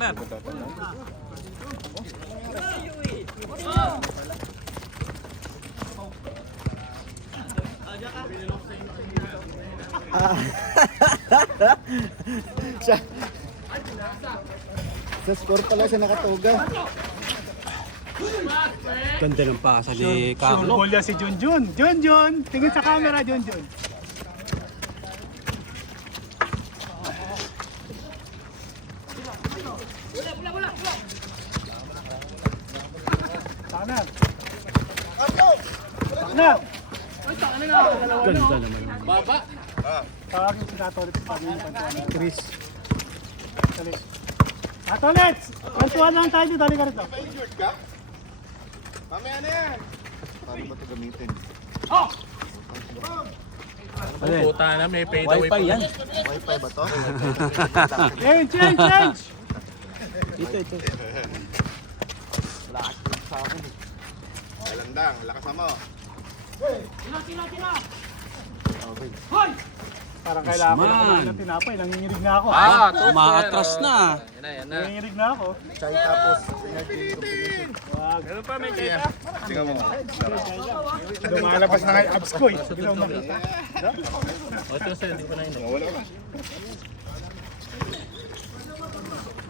partner. Siya. Sa score pala siya nakatuga. Ganda ng pasa ni Sure Carlo. ball yan si Junjun. Junjun, tingin sa camera, Junjun. Sana. Sana. Ganda naman. Tawagin si Katolit sa pagkakas. Chris. Dali. Katolit! Kwentuhan lang tayo dito. Dali ka rito. Injured ka? Mamaya na yan. Paano ba ito gamitin? Alin? Puta na, may fade away Wifi yan. Wi-Fi ba to? Change! Ito. Lakas sa akin. Alandang, lakas mo. Parang kailangan ko na Usman. kumain ng tinapay. Nanginginig na ako. Umaatras na. Yan na. Nanginginig na ako. Chay tapos synergy combination. Wag. Ganun pa, may kaya. Tingnan mo. Lumalabas na nga yung abs ko eh. Hindi ko nakita. O, ito sa'yo, hindi ko na yun. Wala ka.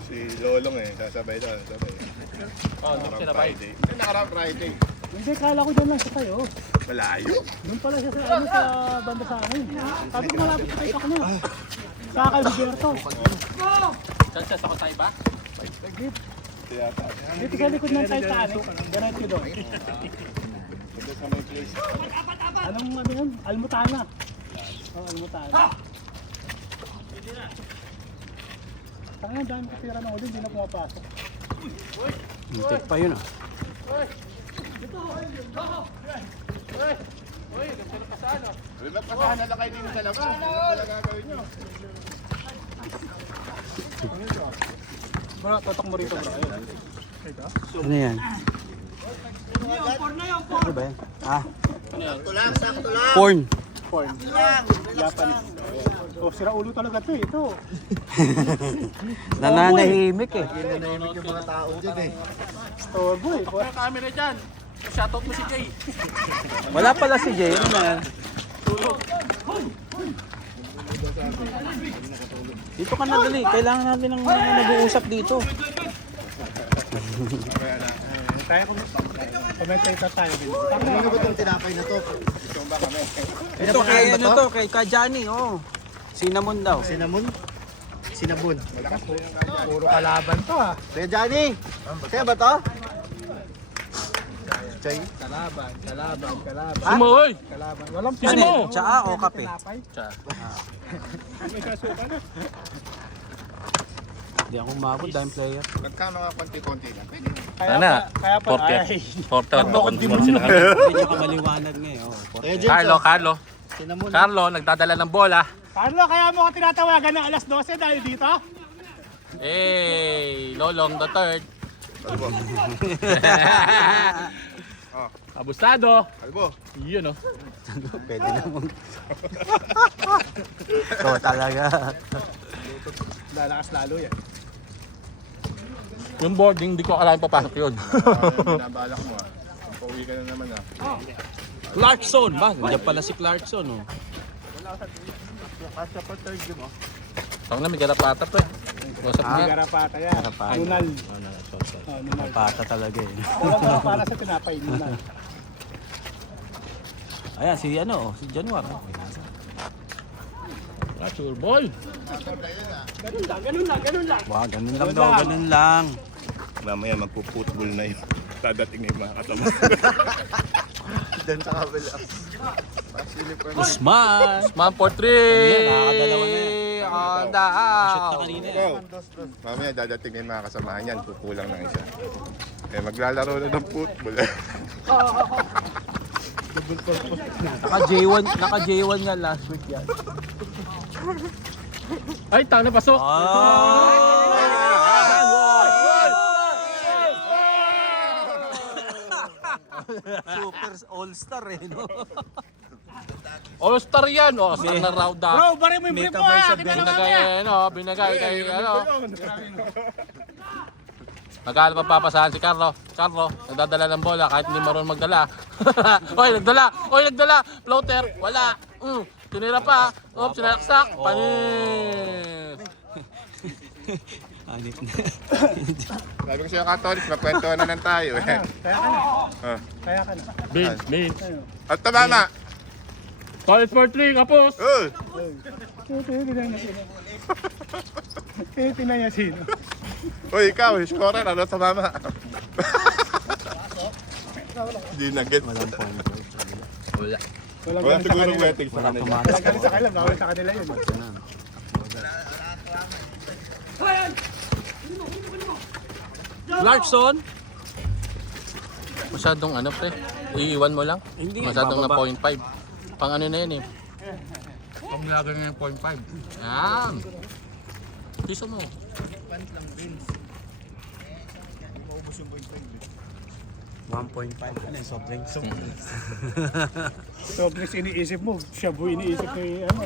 Si Lolong sasabay daw, sabay. Oh, doon sila ba? Friday. Hindi nakarang Friday. Hindi, kala ko dyan lang siya tayo. Malayo. Doon pala siya sa, sa banda sa amin. Sabi ko malapit sa kay Pakno. Sa Calberto. Saan siya? Sa Kotay ba? Ito yata. Dito sa likod ng Titanic. Ganit ko doon. Ito sa may place. Anong ano yun? Almutana. Oh, Almutana. Tangan, dami katira ng ulo. Hindi na pumapasok. Muntik pa yun ah. Nagpasahan na lang kayo dito sa labas. Ano pala gagawin nyo? Bro, totok mo rito bro. Ayun. Ano yan? Ano ba yan? Ah, porn. Porn. Japanese. Oh, sira ulo talaga to eh. Ito. Nananahimik eh. Nanahimik yung mga tao dyan eh. Storbo eh. Ang camera dyan. Shoutout mo si Jay. Wala pala si Jay. Ano na yan? Dito ka na dali. Kailangan natin ng nag-uusap dito. Kaya ko commentator tayo din. Ano ba itong tinapay na to? Ito kay ano to, kay Kajani, oh. Cinnamon daw. Cinnamon? Sinabon. Puro kalaban to ah. Kuya Johnny! Kaya ba to? Chay? Kalaban. Sumoy! Kalaban. Walang Ano yan? Tsaa o kape? Siya. Hindi ako umabot, dahil player. Nagkano nga konti-konti lang. Pwede. Kaya pa ay. Porter. Sila kami. Hindi ka maliwanag nga eh. Oh, Kuya James, Carlo. Cinnamon. Carlo, nagdadala ng bola. Carlo, kaya mo ka tinatawagan ng alas 12 dahil dito? Hey, Lolong the third. Kalbo. Oh, Abustado. kalbo. Yun, oh. Pwede naman. Ito talaga. Lalakas lalo yan. Yung boarding, hindi ko akalain papasok yun. Nabalak mo ah. Pauwi ka na naman ah. Clarkson ba? Nandiyan pala si Clarkson, oh. Kasya pa third game oh. Tang na, may garapata to eh. Wasap Hindi niya. garapata yan. Garapata. Nunal. Oh, Nunal. Pata talaga eh. Wala ba para sa tinapay nunal? Ayan, si ano, si Januar. Sure boy. Ganun lang. Wow, ganun lang daw, ganun lang. Mamaya magpo-football na yun. Dadating na yung mga kasama. Diyan sa kabila. Usman! Man for Ano yan, nakakadalawa na 3. yan. On the Shoot na out. kanina eh. Go! Mamaya dadating na yung mga kasamahan yan. Kukulang ng isa. Eh maglalaro na ng football. Naka J1 nga last week yan. Ay, tang na pasok. Super all-star eh, no? All-star yan. Oh, star na raw da. Bro, bari mo yung brief mo May ah! kabay sa Binagay, ano, binagay kay, ano. Magkano pa papasahan si Carlo? Carlo, nagdadala ng bola kahit hindi marunong magdala. Oy, nagdala! Oy, nagdala! Floater, wala. Tinira pa. Oops, sinaksak. Panis. Anit na. Sabi ko sa'yo, Katolik, magkwentuhan na lang tayo eh. Kaya ka na. Ah. Kaya ka na. Vince, Vince. Ayun. At tabama! Toilet for 3, kapos. Tinitingnan niya sino. Tinitingnan niya sino. Uy, ikaw, scorer, ano tabama? Hindi na get. Walang point. Wala. Walang Wala ganun sa siguro kanila. wetting sa kanila. Walang ganun sa kanila. Bawal sa kanila yun. Larson? Masyadong ano pre, iiwan mo lang. Hindi, Masyadong na bababa. 0.5. Pang ano na yun eh. Panglagan na yung 0.5. Yan. Piso mo. 1.5. Ano yung soft drinks? So, please iniisip mo. Shabu iniisip ni ano.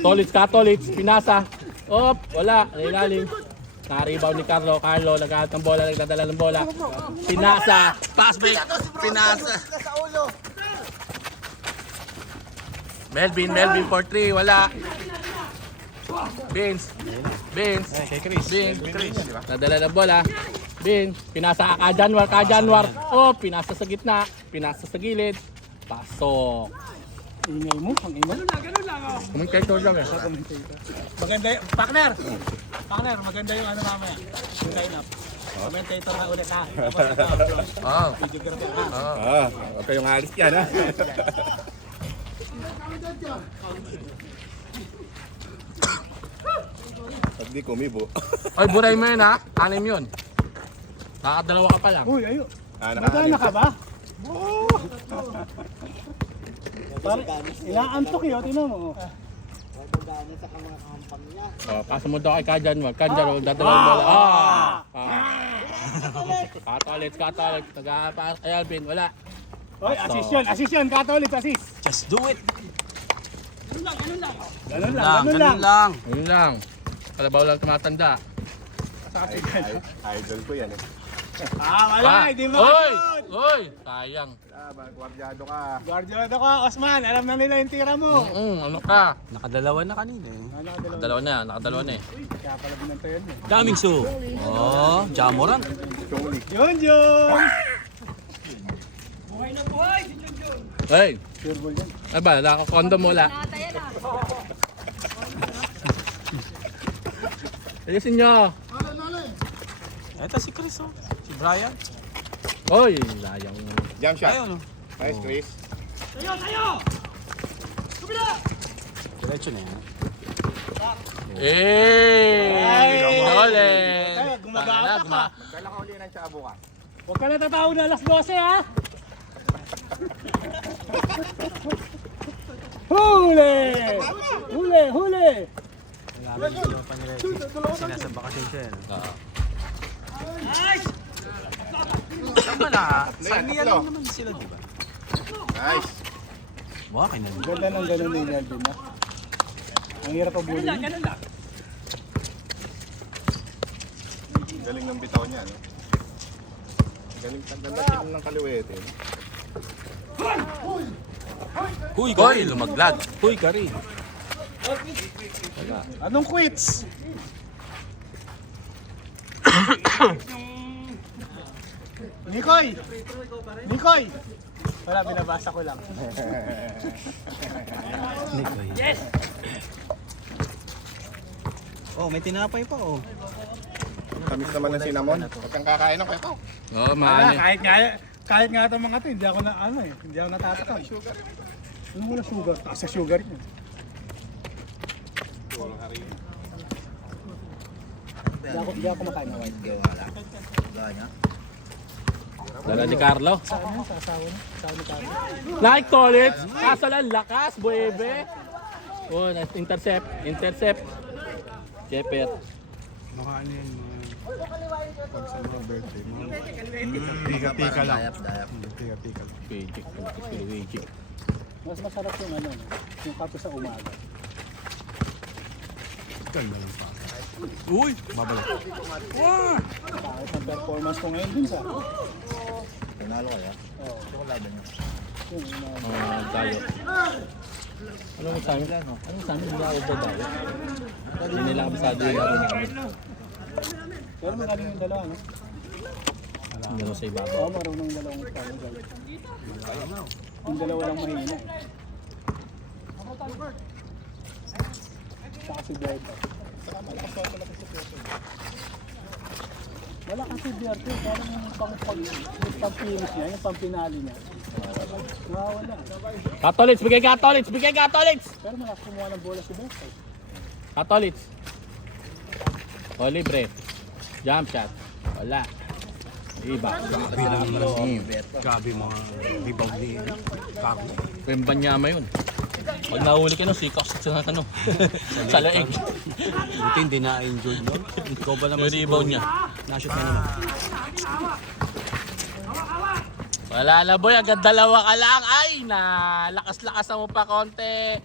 Tolits ka, Tolits. Pinasa. Op, wala. Nailalim. Naka-rebound ni Carlo. Carlo, naghahat ng bola, nagdadala ng bola. Pinasa. Pass break! Pinasa! Melvin, Melvin for 3. Wala. Vince. Vince. Kay Chris. Vince. Nadala ng bola. Vince. Pinasa ka Januar, ka Januar. Oh, pinasa sa gitna. Pinasa sa gilid. Pasok. Ingay mo, ang ina. Commentator lang eh. Maganda yung, partner, maganda yung ano mamaya. Yung line-up. Commentator na ulit ha. Ah. Videographer ha. Ah, okay yung alis yan ha. At di kumibo. Ay, buray mo yun ha. 6 yun. Nakadalawa ka pa lang. Uy, ayo. Ah, Madana ka ba? Inaantok yun, tinan mo. Oh, pasa mo daw kay ka Januar. Ka Januar, dadalawa mo bola. Katolit. Nag-aapas kay Alvin. Wala. Uy, assist yun, Catholic, assist. Just do it! Ganun Ganun lang. Yun lang. Kalabaw lang tumatanda. Idol ko yan eh. Wala, hindi mo Oy! kasyon. Oy! Sayang. Ah, gwardyado ka. Guardian ako, Osman, alam na nila yung tira mo. Ano ka? Nakadalawa na kanina eh. Nakadalawa na eh. Kaya pala binantayan mo. Daming su. Oh, Jamoran. Yun, Jun! Hey! Sure ball yan. Ay ba, nakakondo mo wala. Ayusin nyo. Ito si Chris oh. Si Brian. Oy, sayang. Jump shot. Ayun oh. Nice, Chris. Diretso na yan. Nolen! Kaya, gumagata ka. Kailan ka uli ng Chabo ka? Huwag ka natatawag na alas 12, ha? Huli! Huli! Wala naman yung pa nila. Kasi nasa bakasyon siya eh. Tama na. Sunny lang naman sila di ba? Nice. Wow, kaya naman. Ganda ng ganun ni Nelvin, ha? Ang hirap pa bully. Galing ng bitaw niya, no? Galing tingin ng kaliwete. Huy, Gary, lumaglag. Huy, Gary. Anong quits? Nikoy! Nikoy! Wala, binabasa ko lang. Yes! Oh, may tinapay pa oh. Tamis naman ng cinnamon. Huwag kang kakain ng kwento. Oo, Wala, maano. kahit nga itong mga to, hindi ako na, ano eh, hindi ako natatakam. Ano wala sugar? Taas sa sugar yun. Hindi ako makain na white. Dala ni Carlo. Sa ano yun? Sa asawa niya? Sa asawa ni Carlo. Like Tolits. Kaso lang, lakas, buwebe. Oh, nice intercept. Jepet. Mga ano yan, pag sa mga birthday, tika-tika lang. Tika-tika lang. Wejik. Mas masarap yung ano, yung kato sa umaga. Kalma lang pa. Uy! Bakit ang performance ko ngayon dun sa? Panalo kaya? Oo. Ito ko laban niya. Yun, yun, Tayo. Ano mo sa amin? Ano mo sa amin? Hindi ako dayo. Hindi nila kabisado yung laro namin. Pero magaling yung dalawa, no? Hindi mo sa ibabaw. Oo, marunong yung dalawang pagod. Yung dalawa lang mahina. Saka si Berto. Wala kasi Berto, parang yung pang-finish niya, yung pang-finale niya. Wala. Katolits! Bigay Katolits! Bigay Katolits! Pero malakas kumuha ng bola si Berto. Katolits! O, libre. Jump shot. Wala. Iba. Grabe mga rebound ni Kako. Pembanyama yun. Pag nahuli ka no, sikak sa ano. Sa laig. Buti hindi na-enjoy no? Ikaw ba naman Yung rebound niya. Na-shoot na naman. Wala na boy, agad dalawa ka lang. Ay, na lakas-lakasan mo pa konti.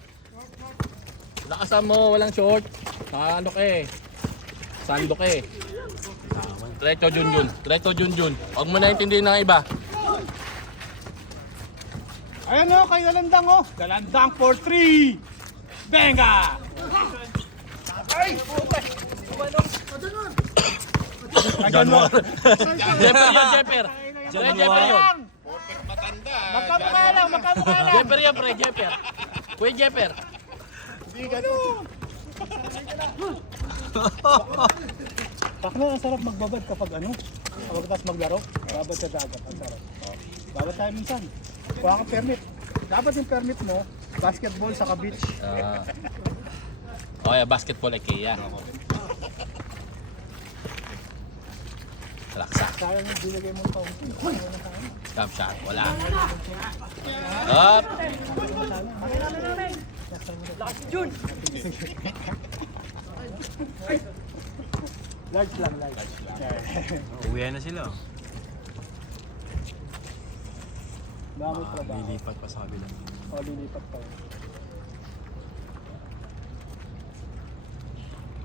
Lakasan mo, walang short. Ano ka eh. Sando ka eh. Diretso Junjun. Diretso Junjun. Huwag mo naintindihin ng iba. Ayan o, kay Galandang o. Galandang for 3. Benga! Januar. Jepper yun, Jepper. Jepper yun. Magkamukha lang, magkamukha lang. Jepper yun, pre, Jepper. Kuya Jepper. Takno, ang sarap magbabad kapag ano, kapag tapos maglaro, babad sa dagat, ang sarap. Babad tayo minsan. Kuha kang permit. Dapat yung permit mo, basketball sa beach. Okay, basketball IKEA. Laksa. Sayang yung binigay mo pa. Jump shot. Wala. Up. Large lang, large. Uwi na sila. Dami trabaho. Lilipat pa sa kabila. O, lilipat pa.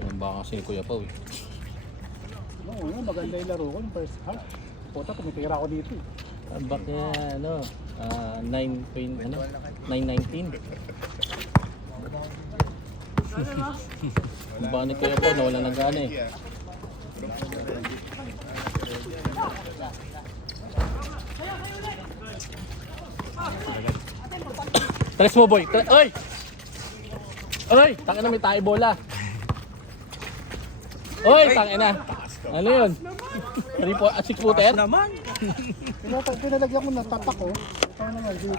Yan ba kasi ni Kuya Pao eh. Oo, yun, maganda yung laro ko yung first half. Puta, tumitira ako dito eh. Back niya, ano, 919. Ang baka ni Kuya Pao, nawala ng gana eh. Tres mo boy. Oy! Oy! Tangin na may tayo bola. Oy! Tangin na. Ano yun? 6 footer? Naman! Pinalagyan ko ng tatak ko. Ito naman, dito.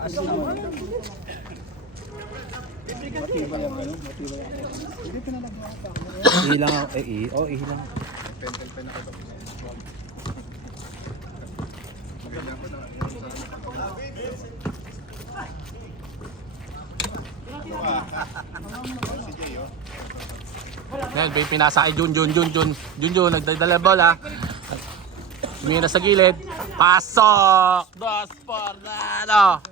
Matibay ang ano, matibay ang ano. Hindi pinalagyan ko sa akin. Ihilang ako. Ihilang. Yan, pinasa kay Jun, nagdadala bola. Sumina sa gilid. Pasok! Dos por nado!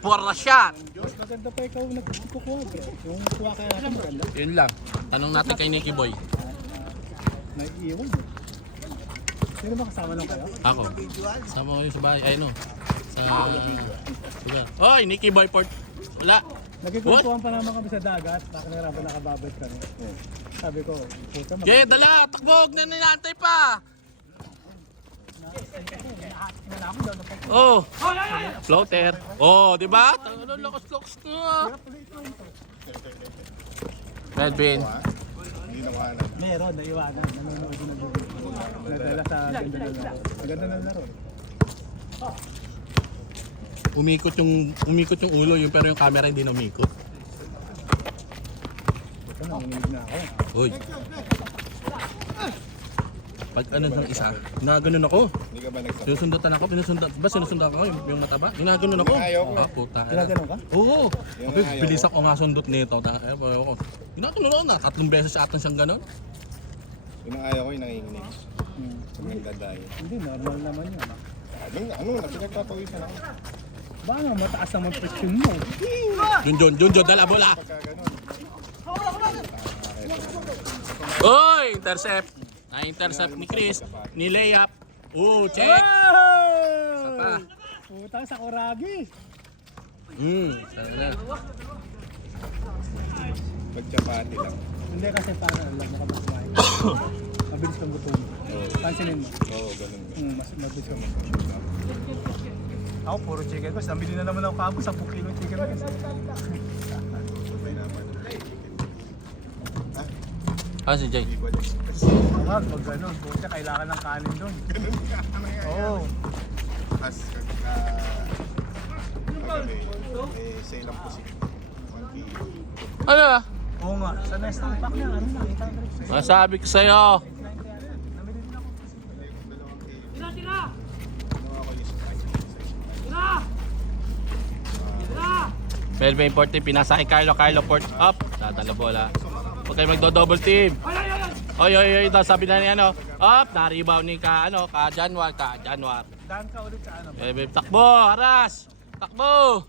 Por na shot! Mas maganda pa ikaw nagkukuha, bro. Yung kuha kaya natin maganda. Yun lang. Tanong natin kay Nicky Boy. Naiiwan eh. Sino ba kasama lang kayo? Ako. Sama ko yun sa bahay. Ay no. Sa... Diba? Oy, Nicky Boy Port. Wala. Nagkikwentuhan pa naman kami sa dagat. Nakanirapan nakababad kami. Sabi ko, puta mag- Jay, dala! Takbog na ninantay pa! Oh! Floater. Oh, di ba? Ano, lakas-lakas nga. Redbin. Meron, naiwanan. Nanonood na doon. Nadala sa ganda ng laro. Ang ganda ng laro. Umikot yung ulo, yung pero yung camera hindi na umikot. Ito, nanginig na ako. Uy. Pag ano ng isa, ginaganon ako. Hindi ka ba nagsabi? Sinusundutan ako, sinusundan ako yung mataba. Ginaganon ako. Ah, puta. Ginaganon ka? Oo. Okay, bilis ako nga sundot nito. Ginaganon ako na, 3 beses atan siyang ganon. Yung ayaw ko yung nanginginig. Nagdadayo. Hindi, normal naman yun. Ano, nagpagpapawisan ako. Baka mataas naman presyon mo. Junjun, dala bola. Pagka ganun. Uy! Intercept. Na-intercept ni Chris. Ni layup. Check. Isa pa. Putang sa Kuragi. Sana. Magtsapati lang. Hindi kasi para alam mo kapag kumain. Mabilis kang gutom. Pansinin mo. Oo, ganun. Mas mabilis kang gutom. Ako puro chicken breast. Nabili na naman ako kapag 10 kilo chicken breast. Si Jay. Wag ganun. Buti kailangan ng kanin doon. Oo. As say lang po si 1 Ano? Oo nga. Sa next time pack niya, ano na, 800. Masabi ko sa'yo. Nabili din ako. Melvin 40, pinasa kay Carlo. Carlo Port up. Tatala bola. Huwag kayo magdo-double team. Oy, sabi na niya ano. Up, na-rebound ni ka Januar. Daan ka ulit sa ano. Melvin, takbo, haras. Takbo.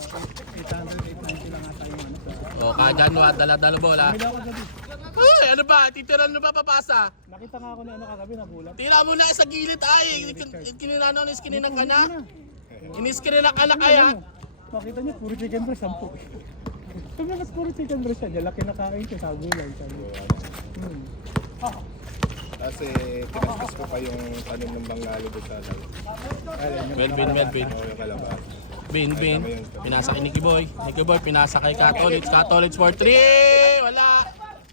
800, 890 lang ata yung ano. Ka Januar, dala-dala bola. Nabili ako gabi. Ay, ano ba? Titiran mo ba papasa? Nakita nga ako ni ano kagabi, nagulat. Tira mo na sa gilid ay. Kininano ni skininan ka na? Iniskininan ka na kaya? Makita niyo, puro chicken breast, 10. Sabi na mas puro chicken breast siya. Laki na kain siya sa gulay. Kasi kinaskas ko pa yung tanim ng bangalo doon sa lalo. Melvin. Oo, yung kalabas. Bin. Pinasa kay Nicky Boy, pinasa kay Catolits for 3! Wala!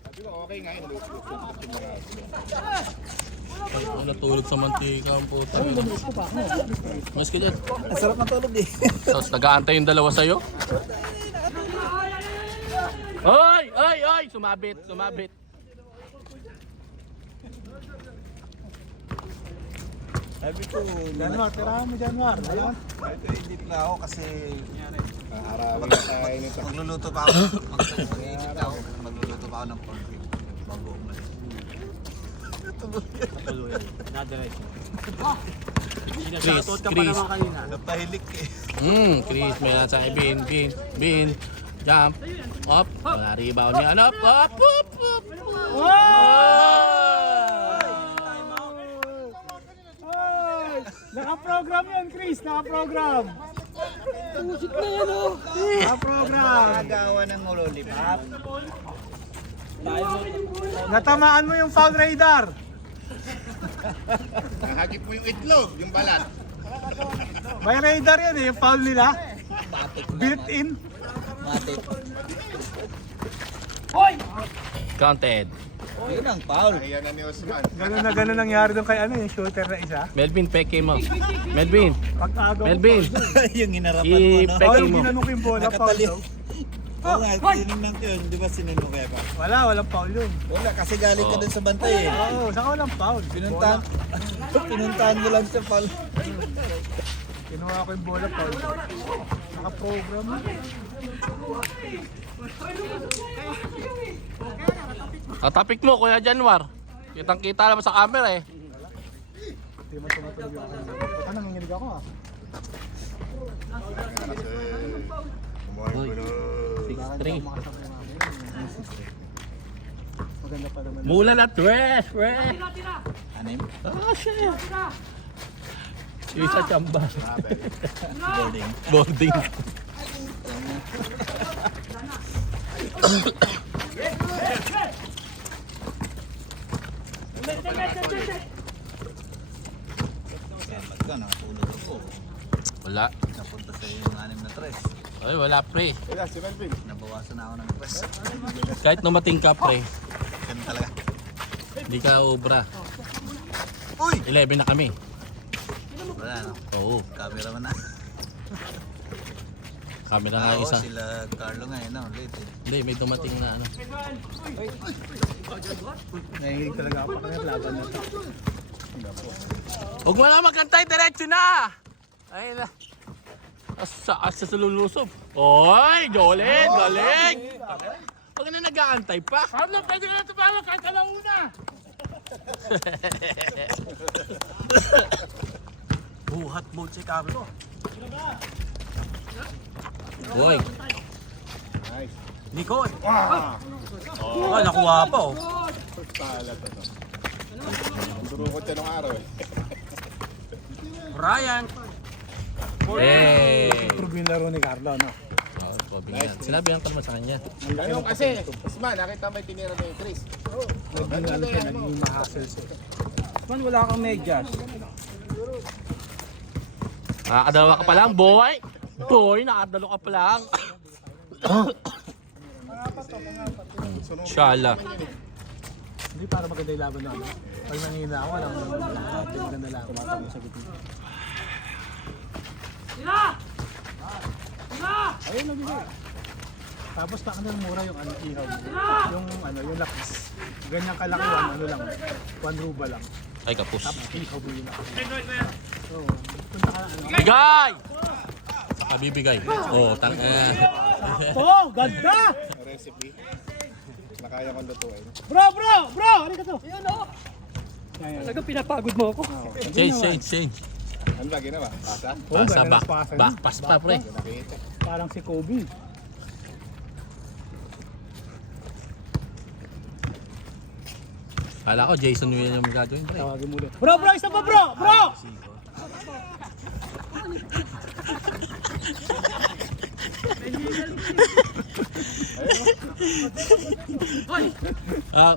Sabi ko, okay nga yun. Ay, natulog sa mantika ang puta. Mas ka dyan. Ang sarap matulog eh. Tapos nag-aantay yung dalawa sa'yo. Ay! Sumabit. Sabi ko, Januar, tirahan mo Januar. Ayun. hindi na ako kasi Araw-araw na tayo nito. magluluto pa ako. Magluluto pa ako ng pork rib bago umalis. Chris. Napahilik eh. Chris, may nasa kay Bin. Jump. Up. Wala rebound niya. Up. Naka-program yan, Chris. Naka-program. Musik na yan, oh. Naka-program. Nagawa ng ulolipap. Natamaan mo yung foul radar. Nahagip mo yung itlog, yung balat. May radar yan eh, yung foul nila. Built-in. Matik. Counted. Yun ang foul. Ayan na ni Osman. Ganun nangyari doon kay ano yung shooter na isa. Melvin, peke mo. Melvin. Yung inarapan mo, no? I-peke Yung mo. ginanong yung bola, foul Nakatali. daw. Oo nga, tinignan ko yun. Di ba sinunod kaya pa? Walang foul yun. Wala, kasi galing ka dun sa bantay eh. Oo, saka walang foul. Pinuntahan mo lang sa foul. Kinuha ko yung bola, foul. Naka-program. Tatapik mo, Kuya Januar. Kitang-kita naman sa camera eh. Hindi man tumutulog yung akin. Baka nanginginig ako ah. Kumain ko na. 6-3. Maganda pa naman. Mula na fresh. Anim? Shit. Isa chamba. Boarding. Boarding. Ba't ka, nakatulog ako. Wala. Napunta sa yung 6 na tres. Ay, wala pre. Wala, si Melvin. Nabawasan na ako ng tres. Kahit numating ka pre, Ganun talaga. hindi ka obra. Uy! 11 na kami. Wala no? Oo. Camera man na. Camera nga Oo, isa. sila Carlo nga eh, no? Late eh. Hindi, may dumating na ano. Nanginginig talaga ako kaya laban na to. Huwag mo na magkantay, diretso na! Ay na. Asa lulusob. Oy, galing! Huwag na nag-aantay pa. Ano, pwede na ito pa kahit alauna. Buhat mo si Carlo. Boy, Nice. Likod. Oh, nakuha pa oh. Pala to. Durukot siya nung araw eh. Ryan. Hey! Improve yung laro ni Carlo, no? Sinabi ko naman sa kanya. Ganun kasi, Usman, nakita mo yung tinira na yung Chris. Naging ano siya, naging ma-hassle siya. Man, wala kang medyas. Nakakadalawa ka pa lang, boy! Boy, nakakadalo ka pa lang. Shala. Hindi para maganda yung laban namin. Pag nangina ako, alam mo maganda lang. Tumatang mo sa gitna. Ayun lang yun. Tapos pakanang mura yung ano, ihaw. Yung ano, yung lakis. Ganyang kalaki yung ano lang. 1 ruba lang. Ay, kapus. Tapos ihaw mo yung lakis. So, punta ka na ano. Bigay! Bibigay. Oh, Oh, ganda! Recipe. Nakaya kong lutuin. Bro! Ano ka to? Ayun o! Talagang pinapagod mo ako. Change. Ano ba ginawa? Pasa? Oh, Pasa, ganda ng pasa niya. backpass pa, pre. Nakita. Parang si Kobe. Kala ko, Jason William yung gagawin, pre. Tawagin mo ulit. Bro! Isa pa bro!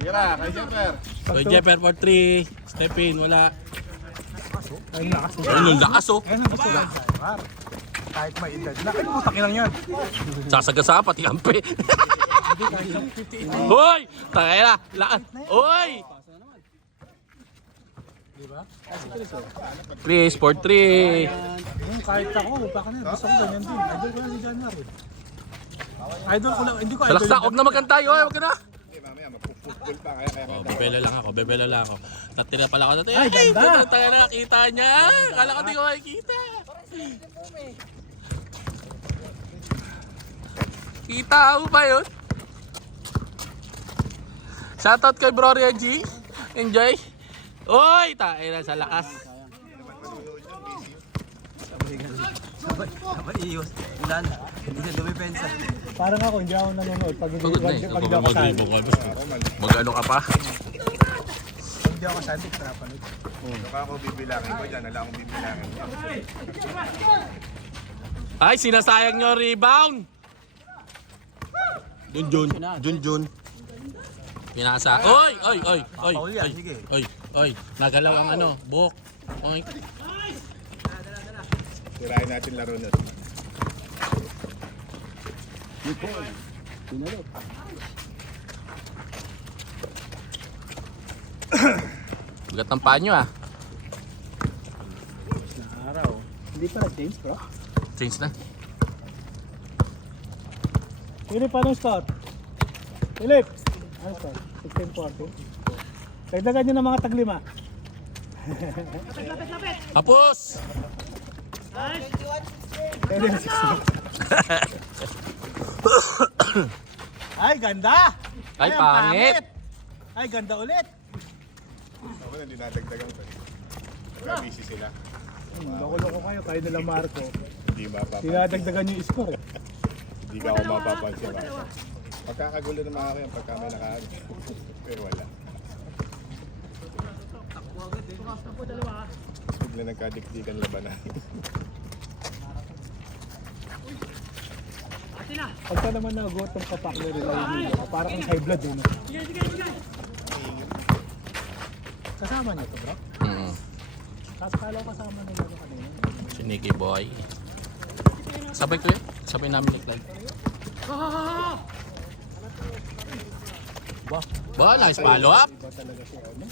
Tira, kay Jeffer. Kay Jeffer for 3. Step in, wala. Ayun lakas mo. Ayun yung lakas, oh. Ayun ang gusto lang. Kahit may edad na. Ay, putakin lang yan. Sasagasa, pati kampe. Hoy! Takay na. Hoy! Chris, for 3. Yung kahit ako, baka na. Gusto ko ganyan din. Idol ko lang si January. Idol ko lang. Hindi ko idol. Salaksak, huwag na magkantay. Hoy, huwag ka na. Hindi, mamaya magpuputbol pa. Kaya Oh, bebelo lang ako. Tatira pala ako dati. Ay, ganda! Tayo na nakita niya. Kala ko di ko makikita. Kita mo ba yun? Shoutout kay Bro Reggie. Enjoy. Oy, tayo na sa lakas. Sabay iwas. Ulan. Hindi siya dumipensa. Parang ako, hindi ako nanonood. Pag hindi Pagod na eh. pag hindi ako sali. Mag-ano ka pa? Pag hindi ako sali, pinapanood. Baka ako bibilangin ko dyan. Wala akong bibilangin. Ay, sinasayang nyo rebound. Junjun. Pinasa. Oy. Paul yan, sige. Oy. Nagalaw ang ano, buhok. Oy. Tirahin natin laro na. Bigat ng panyo ah. Araw. Hindi pa nag-change, bro. Change na. Philip, anong score? Philip! Anong score? 16-14. Dagdagan nyo ng mga taglima. Tapos! 10-16. Ay, ganda! Ay, ang pangit! Ay, ganda ulit! Ako na dinadagdagan ko. Busy sila. Loko-loko kayo, kayo nila Marco. Hindi mapapansin. Dinadagdagan yung score. Hindi ka ako mapapansin. Pagkakagulo ng mga kayo pagka may nakaano. Pero wala. Bigla nagkadikdikan labanan. Pagka naman nagutong kapaklo rin ay parang ang high blood yun. Kasama niyo to, bro? Tapos kala ko kasama na yun kanina. Si Nicky Boy. Sabay ko yun. Sabay namin like. Ba, nice follow up. Iba talaga siya, ano?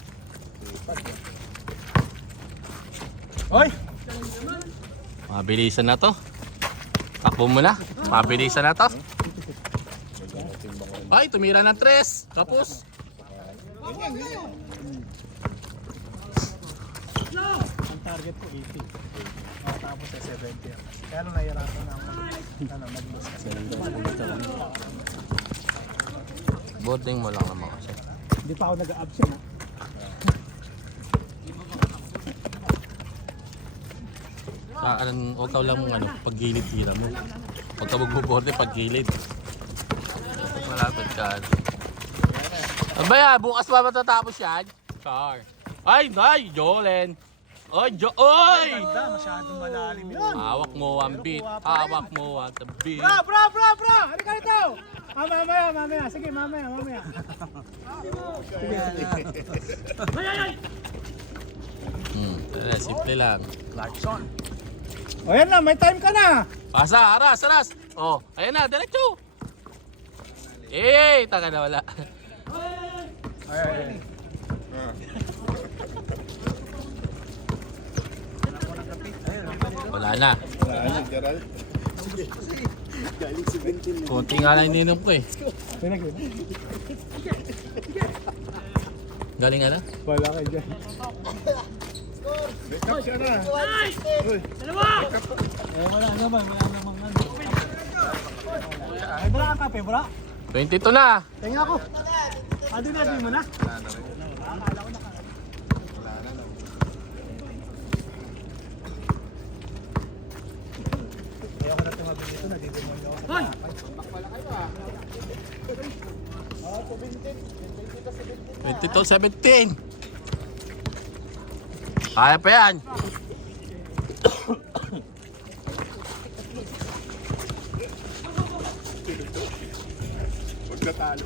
Oy! Mabilisan na to. Takbo mo na. Mabilisan na to. Ay, tumira ng 3. Tapos. Ang target ko 80. Tapos ay 70. Kaya nung nahihirapan na ako mag-lose kasi. Boarding mo lang naman kasi. Hindi pa ako nag-absent ha. Huwag ka lang mong ano, paggilid tira mo. Huwag ka magbo-boarding paggilid. malapit ka. Ano ba yan? Bukas pa matatapos yan? Char. Ay, Jolen. Oy, Oy! Masyadong malalim yun. Hawak mo ang beat. Hawak mo ang beat. Bro! Halika rito! Mamaya. Sige, mamaya. Simple lang. O yan na, may time ka na. Pasa, aras. Oh, ayan na, diretso. Taka na wala. Wala na. Gerald. Konti nga lang ininom ko eh. Galing nga na? Wala kayo dyan. Backup siya na. Wala naman ano. Ay, bra ka kape, bra. 22 na. Tingnan ako. Adi mo na. Ayoko na tumabili ito, nadidemonyo ako. Hoy! Oh, 22-17. Kaya pa yan. Huwag natalo.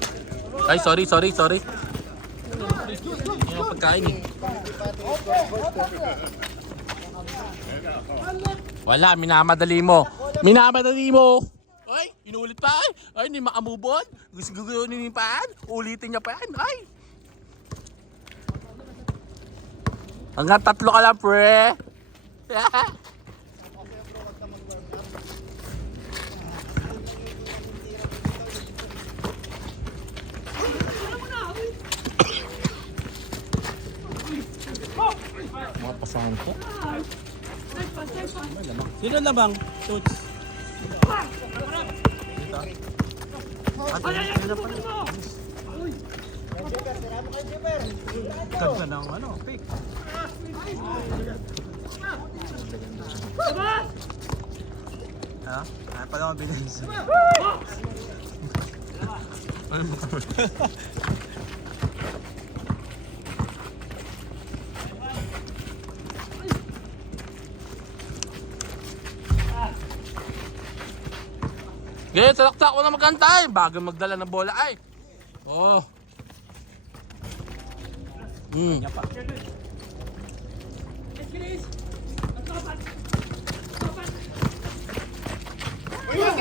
Ay, sorry. Hindi ako pagkain eh. Wala, minamadali mo. Ay, inulit pa ay. Ay, hindi makamubon. Gusto niyo pa yan. Ulitin niya pa yan. Ay. Hanggang 3 ka lang, pre. Mga pasahan ko. Sino na bang? Coach. Ganda ng ano, pick. Ha? Ay, pala mabilis. Ganyan, salaksak ko na magkantay. Bago magdala ng bola ay. Oh. Uy, nasa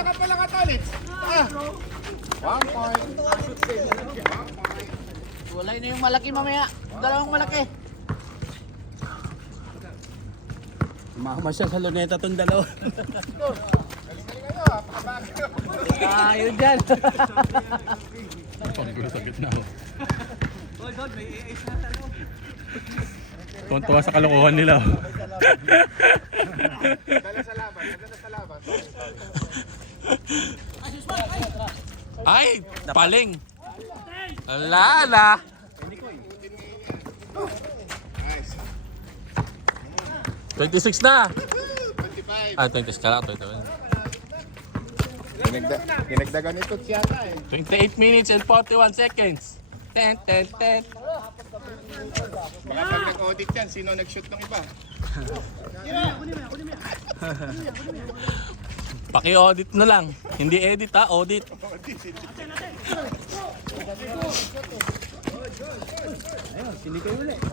ka pala katalit. 1 point. Walay na yung malaki mamaya. Dalawang malaki. Mama siya sa luneta tong dalawa. Ayun dyan. Panggulo sa gitna oh. Tuntua sa kalokohan nila oh. Dala sa laban. Ay, paling. Alala. Nice. 26 na. 25. Ah, 26 ka lang. 21. Dinagdagan ito siyata eh. 28 minutes and 41 seconds. 10. Baka pag nag-audit yan, sino nag-shoot ng iba? Paki-audit na lang. Hindi edit ha, audit.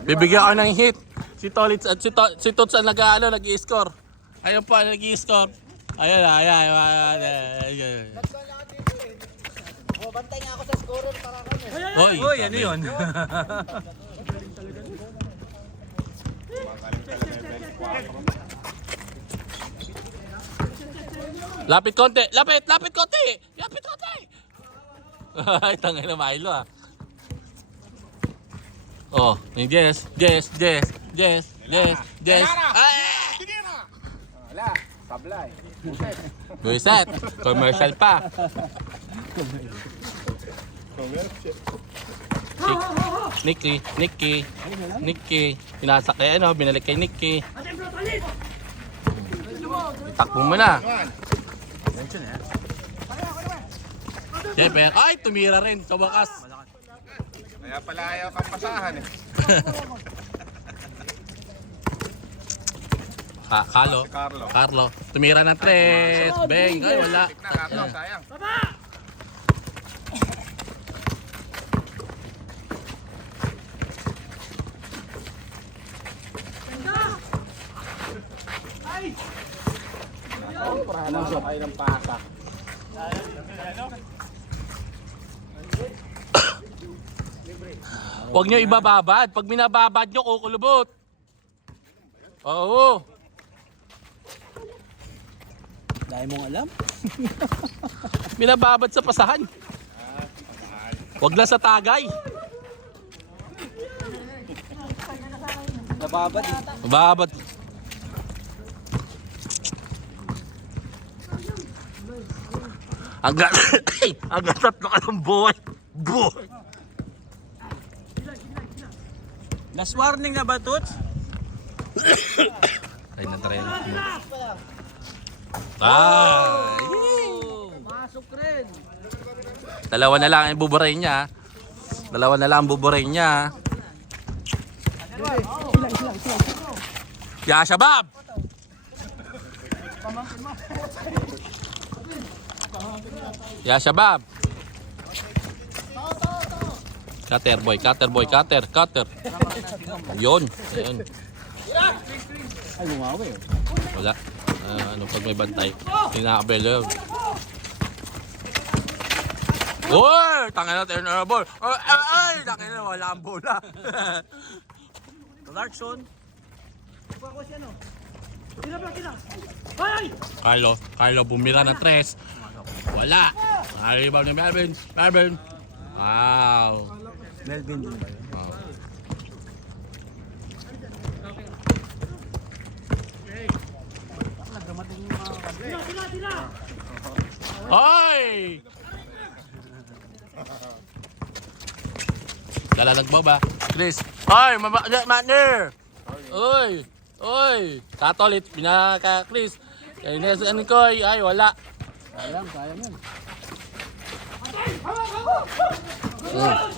Bibigyan ko ng hit. Si Tolitz at si Tots ang nag-i-score. Ayun po, nag-i-score. Ayan. Bantay nga ako sa scorer para ako. Hoy, ano yun? Lapit konti. Ay, tangay na Milo ah. Oh, yung Jess. Ay! Wala, sablay. Buiset, commercial pa. Nicky. Pinasak kay ano, binalik kay Nicky. Takbo mo na. Jeper. Ay, tumira rin. Sa wakas. Kaya pala ayaw kang pasahan eh. Carlo. Si Carlo. Carlo. Tumira ng 3. Beng. Ay, wala. Tignan, Carlo, sayang. Huwag nyo ibababad. Pag binababad nyo, kukulubot. Oo. Dahil mong alam? Binababad sa pasahan. Huwag lang sa tagay. Nababad eh. Babad. Hanggang hanggang 3 ka ng buhay. Buhay. Last warning na ba, Toots? Try na. Ay! Masok rin. Dalawa na lang ang buburay niya. Ya Shabab! Ya Shabab! Cutter. Yun. Ay, lumawi. Wala. Anong pag may bantay? Pinakabelo yun. Uy! Tangin na turnover. Ay! Tangin na wala ang bola. Larkson. Carlo bumira ng 3. Wala. Rebound ni Melvin. Wow. Melvin din ba yun? Hoy! Dalalagbaw ba? Chris. Hoy! Matner! Oy! Katolit. Pinaka Chris. Ano ko? Ay, wala. Sayang yan.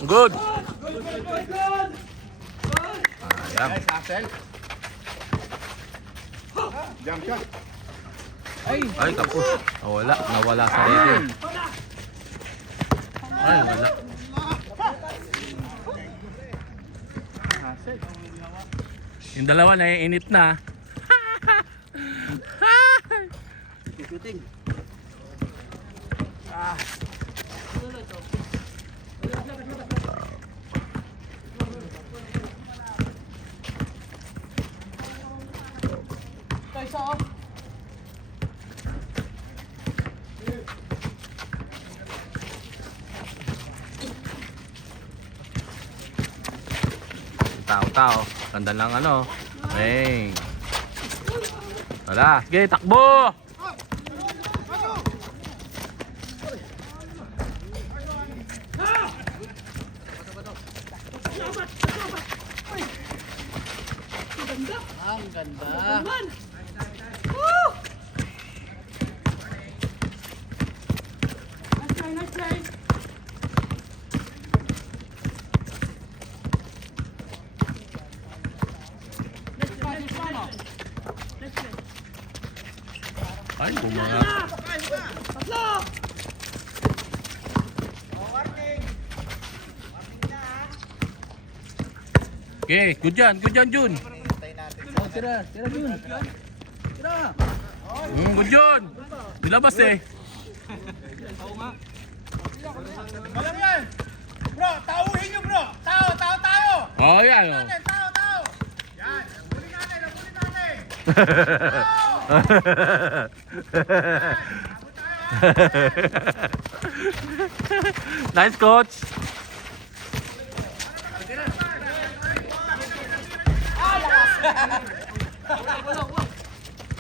Good. Nice, Hassel. Jump shot. Ay, kapos. Nawala sa rin. Ay, wala. Yung dalawa na init na. Shooting. Tao. Ganda lang ano. Bang. Wala. Sige, takbo! Ang ganda. Ay, bumanga. Okay, good yan, Jun. Tira Jun. Good Jun. Dilabas eh. Malam yan! Bro, tauhin nyo bro! Tao! Oh, yan. Oh. Tao! Yan! Huli natin! Nice, coach.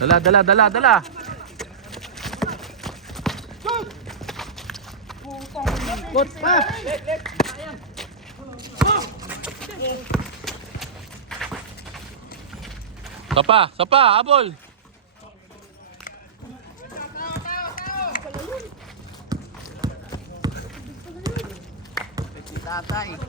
Dala. Coach pa. Sapa, abol. Tatay.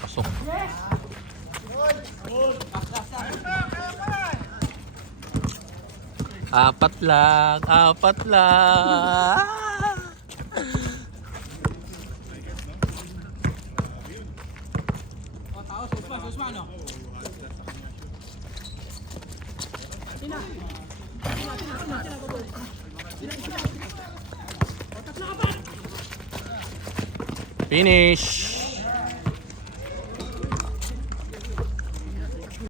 Pasok. Apat lang, apat lang. Finish.